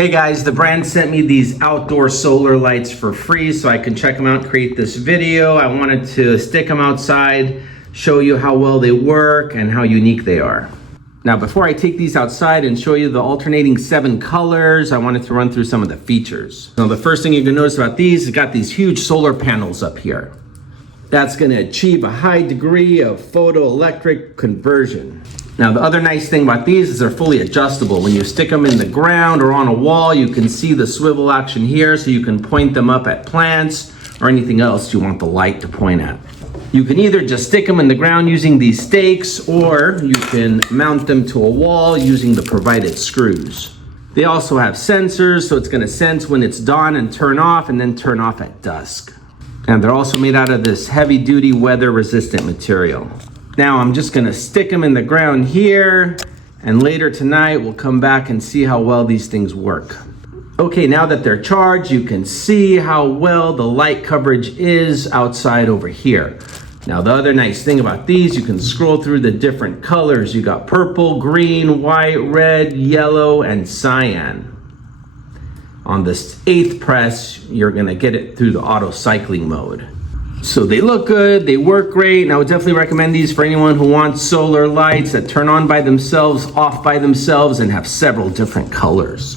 Hey guys, the brand sent me these outdoor solar lights for free so I can check them out and create this video. I wanted to stick them outside, show you how well they work and how unique they are. Now, before I take these outside and show you the alternating 7 colors, I wanted to run through some of the features. Now, the first thing you can notice about these is got these huge solar panels up here. That's gonna achieve a high degree of photoelectric conversion. Now, the other nice thing about these is they're fully adjustable. When you stick them in the ground or on a wall, you can see the swivel action here, so you can point them up at plants or anything else you want the light to point at. You can either just stick them in the ground using these stakes, or you can mount them to a wall using the provided screws. They also have sensors, so it's gonna sense when it's dawn and turn off, and then turn off at dusk. And they're also made out of this heavy-duty weather-resistant material. Now I'm just gonna stick them in the ground here, and later tonight we'll come back and see how well these things work. Okay, now that they're charged, you can see how well the light coverage is outside over here. Now, the other nice thing about these, you can scroll through the different colors. You got purple, green, white, red, yellow, and cyan. On this 8th press, you're gonna get it through the auto cycling mode. So they look good, they work great, and I would definitely recommend these for anyone who wants solar lights that turn on by themselves, off by themselves, and have several different colors.